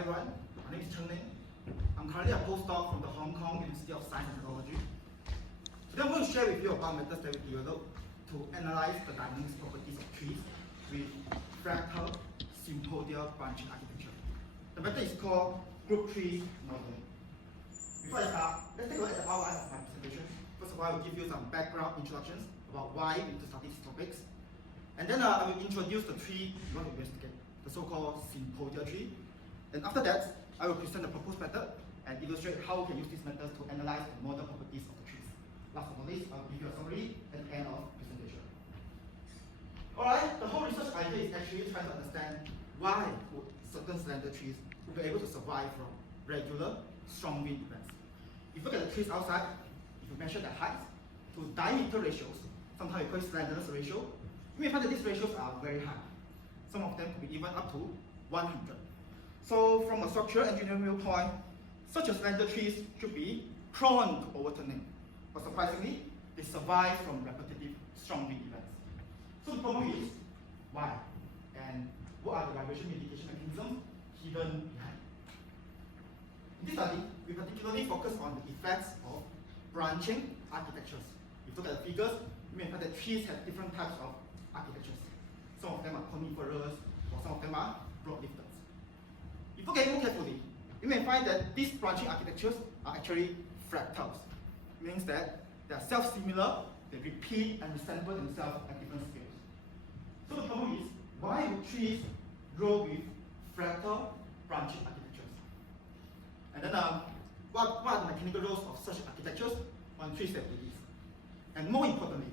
Hi everyone, my name is Cheng. I'm currently a postdoc from the Hong Kong University of Science and Technology. Today I'm going to share with you about methods that we developed to analyze the dynamics properties of trees with fractal sympodial branching architecture. The method is called group tree modeling. Before I start, let's take a look at the outline of my presentation. First of all, I will give you some background introductions about why we need to study these topics. And then I will introduce the tree we want to investigate, the so-called sympodial tree. And after that, I will present the proposed method and illustrate how we can use these methods to analyze the modal properties of the trees. Last but not least, I will give you a summary at the end of the presentation. Alright, the whole research idea is actually trying to understand why would certain slender trees will be able to survive from regular, strong wind events. If you look at the trees outside, if you measure their height to diameter ratios, sometimes we call it slenderness ratio, you may find that these ratios are very high. Some of them could be even up to 100. So from a structural engineering viewpoint, such a slender trees should be prone to overturning. But surprisingly, they survive from repetitive strong wind events. So the problem is, why? And what are the vibration mitigation mechanisms hidden behind? In this study, we particularly focus on the effects of branching architectures. If you look at the figures, you may find that trees have different types of architectures. Some of them are coniferous, or some of them are broad-leafed. If you look at it more carefully, you may find that these branching architectures are actually fractals. It means that they are self-similar, they repeat and resemble themselves at different scales. So the problem is, why would trees grow with fractal branching architectures? And then what are the mechanical roles of such architectures on trees that we use? And more importantly,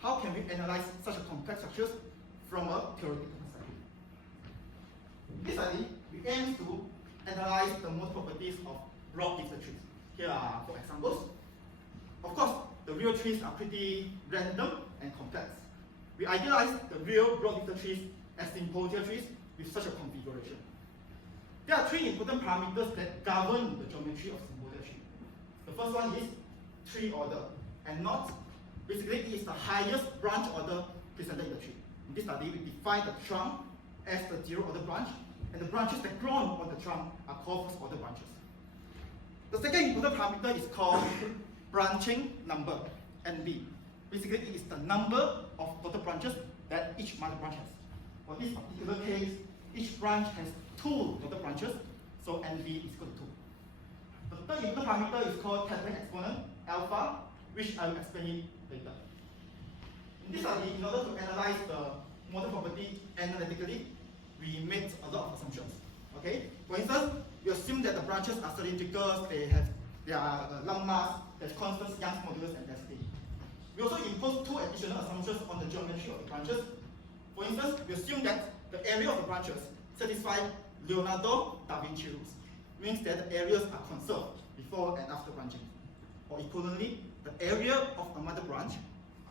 how can we analyze such a complex structures from a theoretical perspective? In this study, we aim to analyze the modal properties of broad-leafed trees. Here are 4 examples. Of course, the real trees are pretty random and complex. We idealize the real broad-leafed trees as sympodial trees with such a configuration. There are 3 important parameters that govern the geometry of sympodial tree. The first one is tree order, and not basically it is the highest branch order presented in the tree. In this study, we define the trunk as the 0th order branch, and the branches that grow on the trunk are called first order branches. The second important parameter is called branching number, NB. Basically, it is the number of total branches that each mother branch has. For this particular case, each branch has 2 total branches, so NB is equal to 2. The third important parameter is called tapering exponent, alpha, which I will explain later. In this study, in order to analyze the modal property analytically, we made a lot of assumptions. Okay? For instance, we assume that the branches are cylindrical, they are lump mass, there's constant Young's modulus and density. We also impose 2 additional assumptions on the geometry of the branches. For instance, we assume that the area of the branches satisfy Leonardo da Vinci rules, means that the areas are conserved before and after branching. Or equivalently, the area of a mother branch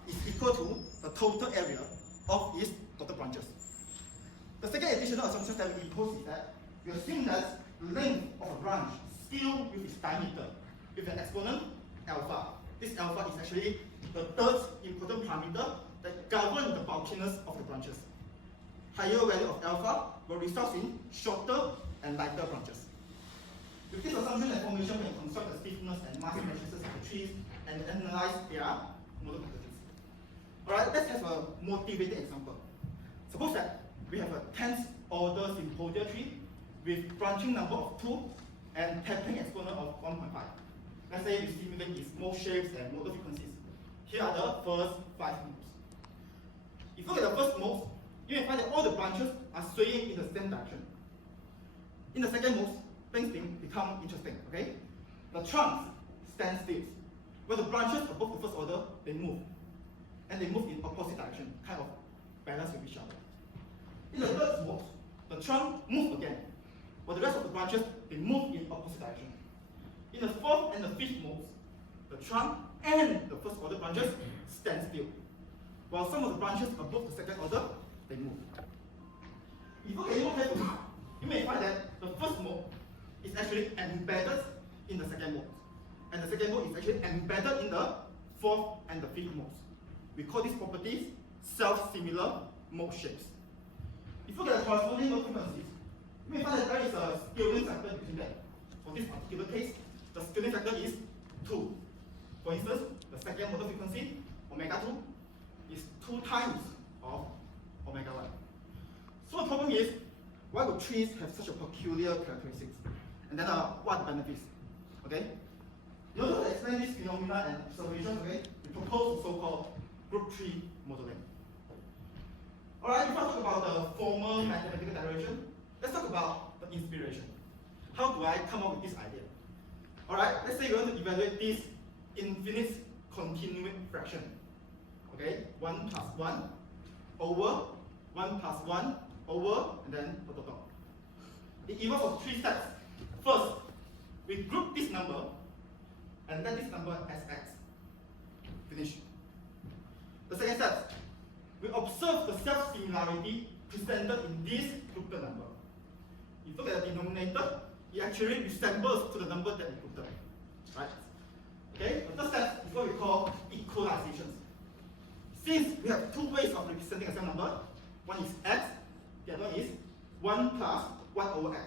is equal to the total area of its total branches. The second additional assumption that we impose is that we assume that the length of a branch scale with its diameter with an exponent alpha. This alpha is actually the 3rd important parameter that governs the bulkiness of the branches. Higher value of alpha will result in shorter and lighter branches. With this assumption and formation, we can construct the stiffness and mass matrices of the trees and analyze their modal properties. Alright, let's have a motivated example. Suppose that we have a 10th order sympodial tree with branching number of 2 and tapering exponent of 1.5. Let's say we simulate its mode shapes and modal frequencies. Here are the first 5 modes. If you look at the first mode, you may find that all the branches are swaying in the same direction. In the second mode, things become interesting. Okay? The trunks stand still. Where the branches above the first order, they move. And they move in opposite direction, kind of balance with each other. In the third mode, the trunk moves again, while the rest of the branches, they move in opposite direction. In the 4th and the 5th modes, the trunk and the first order branches stand still, while some of the branches above the second order, they move. If you look at it more carefully, you may find that the first mode is actually embedded in the second mode, and the second mode is actually embedded in the 4th and the 5th modes. We call these properties self-similar mode shapes. If you look at the corresponding mode frequencies, you may find that there is a scaling factor between them. For this particular case, the scaling factor is 2. For instance, the second modal frequency, omega 2, is 2 times of omega 1. So the problem is, why would trees have such a peculiar characteristics? And then what are the benefits? Okay? In order to explain this phenomena and observation, okay, we propose the so-called group tree modeling. Alright, before I talk about the formal mathematical derivation, let's talk about the inspiration. How do I come up with this idea? Alright, let's say we want to evaluate this infinite continuous fraction. Okay, 1 plus 1 over 1 plus 1 over, and then dot dot dot. It involves of 3 steps. First, we group this number and let this number as x. Finish. The second step, we observe the self-similarity presented in this grouped number. If you look at the denominator, it actually resembles to the number that we grouped. Right? Okay, the third step is what we call equalizations. Since we have 2 ways of representing a same number, one is x, the other is 1 plus 1 over x.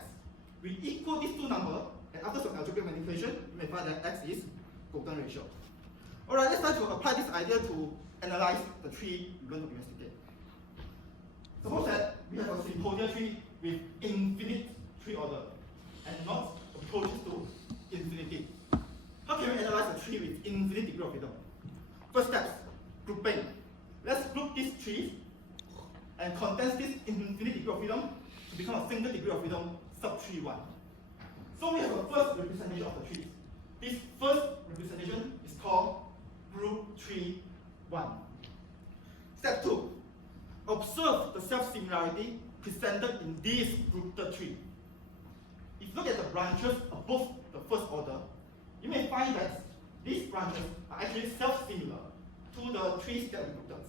We equal these 2 numbers, and after some algebraic manipulation, we may find that x is Kowloon ratio. Alright, let's try to apply this idea to analyze the tree we want to investigate. Suppose that we have a sympodial tree with infinite tree order and not approaches to infinity. How can we analyze a tree with infinite degree of freedom? First step, grouping. Let's group these trees and condense this infinite degree of freedom to become a single degree of freedom subtree 1. So we have a first representation of the trees. This first representation is called group tree 1. Step 2. Observe the self-similarity presented in this grouped tree. If you look at the branches above the first order, you may find that these branches are actually self-similar to the trees that we grouped.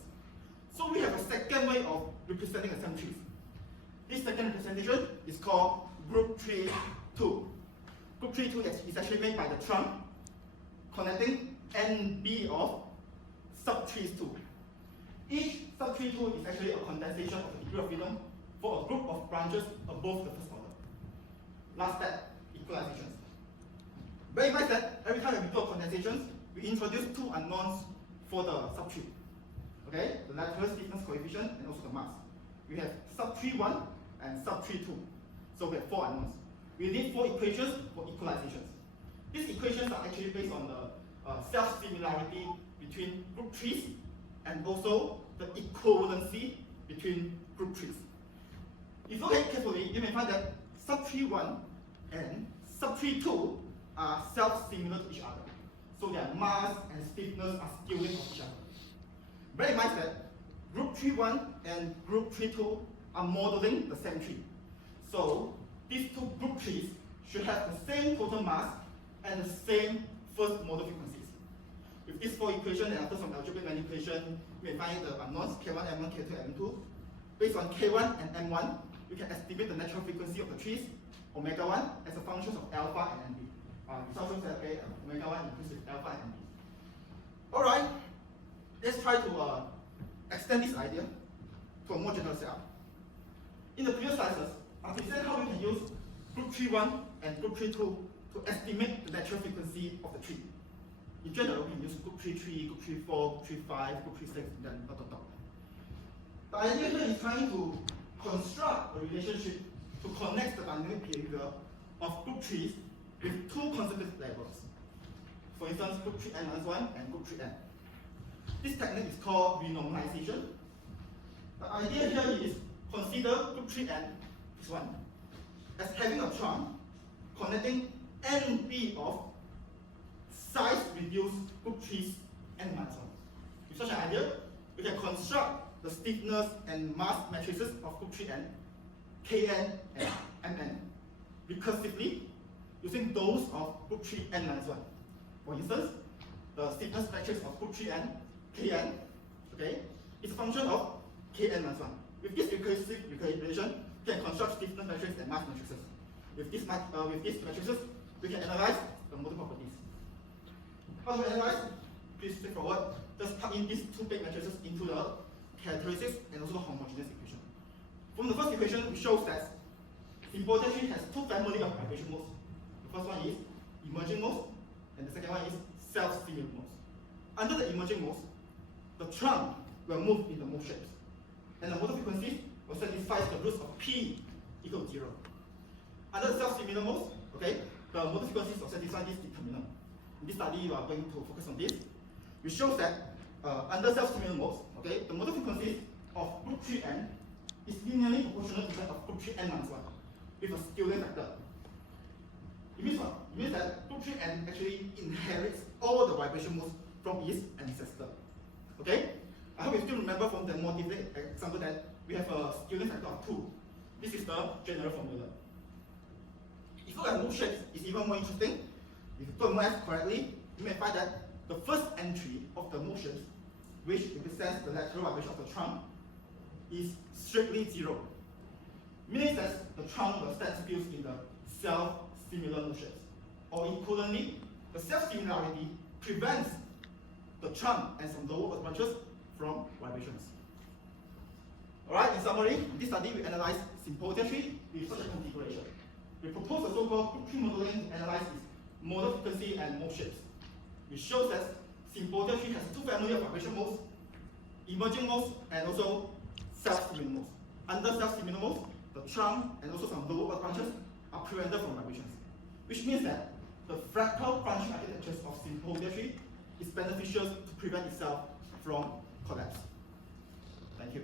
So we have a second way of representing the same trees. This second representation is called group tree 2. Group tree 2 is actually made by the trunk connecting NB of subtrees 2. Each subtree 2 is actually a condensation of the degree of freedom for a group of branches above the first order. Last step, equalizations. Bear in mind that every time we do condensations, we introduce 2 unknowns for the subtree. Okay, the lateral stiffness coefficient and also the mass. We have subtree 1 and subtree 2. So we have 4 unknowns. We need 4 equations for equalizations. These equations are actually based on the self-similarity between group trees and also the equivalency between group trees. If you look at it carefully, you may find that subtree 1 and subtree 2 are self-similar to each other. So their mass and stiffness are scaling of each other. Bear in mind that group tree 1 and group tree 2 are modeling the same tree. So these 2 group trees should have the same total mass and the same first modal frequencies. With these 4 equations and after some algebraic manipulation, we may find the unknowns K1, M1, K2, and M2. Based on K1 and M1, we can estimate the natural frequency of the trees, omega 1, as a function of alpha and NB. Result shows that omega 1 increases with alpha and NB. Alright, let's try to extend this idea to a more general setup. In the previous slides, I presented how we can use group tree 1 and group tree 2 to estimate the natural frequency of the tree. In general, we can use group tree 3, group tree 4, group tree 5, group tree 6, and then dot dot dot. The idea here is trying to construct a relationship to connect the dynamic behavior of group trees with 2 consecutive levels. For instance, group tree n-1 and group tree n. This technique is called renormalization. The idea here is consider group tree n, this one, as having a trunk connecting NB of size reduced group trees n-1. With such an idea, we can construct the stiffness and mass matrices of group tree n, Kn and Mn, recursively using those of group tree n-1. For instance, the stiffness matrix of group tree n, Kn, okay, is a function of Kn-1. With this recursive recalibration, we can construct stiffness matrix and mass matrices. With these matrices, we can analyze the modal properties. How do we analyze? Pretty straightforward. Just plug in these 2 big matrices into the characteristics and also the homogeneous equation. From the first equation, it shows that sympodial tree has two families of vibration modes. The first one is emerging modes, and the second one is self-stimulating modes. Under the emerging modes, the trunk will move in the mode shapes, and the modal frequencies will satisfy the roots of P equal to 0. Under the self-stimulating modes, okay, the modal frequencies will satisfy this determinant. In this study, you are going to focus on this, which shows that under self-stimulating modes, okay, the modal frequencies of group 3n is linearly proportional to that of group 3n-1 with a scaling factor. It means what? It means that group 3n actually inherits all the vibration modes from its ancestor. Okay? I hope you still remember from the more detailed example that we have a scaling factor of 2. This is the general formula. If you look at mode shapes, it's even more interesting. If you put math correctly, you may find that the first entry of the mode shapes, which represents the lateral vibration of the trunk, is strictly 0. Meaning that the trunk will stand still in the self-similar mode shapes. Or equivalently, the self-similarity prevents the trunk and some lower earth branches from vibrations. Alright, in summary, in this study we analyzed sympodial tree with such a configuration. We proposed a so-called group tree modeling to analyze its modal frequency and mode shapes, which shows that sympodial tree has two families of vibration modes, emerging modes and also self-stimulating modes. Under self-stimulating modes, the trunk and also some lower earth branches are prevented from vibrations, which means that the fractal branching architectures of sympodial tree is beneficial to prevent itself from collapse. Thank you.